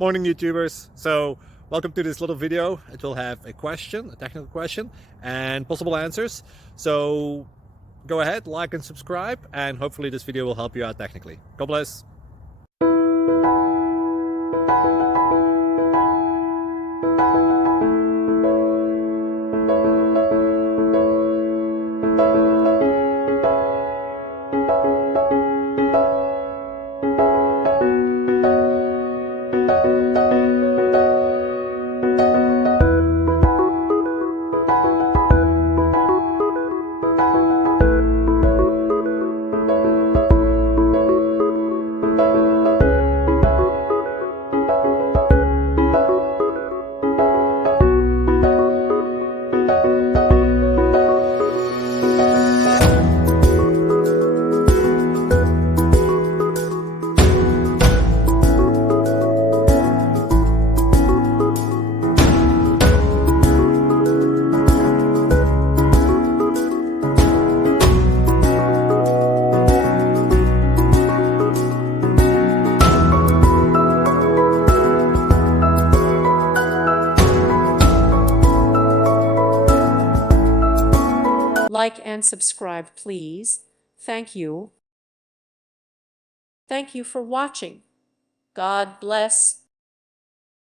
Morning, YouTubers. So welcome to this little video. It will have a question, a technical question, and possible answers. So go ahead, like and subscribe, and hopefully this video will help you out technically. God bless. Like and subscribe, please. Thank you. Thank you for watching. God bless.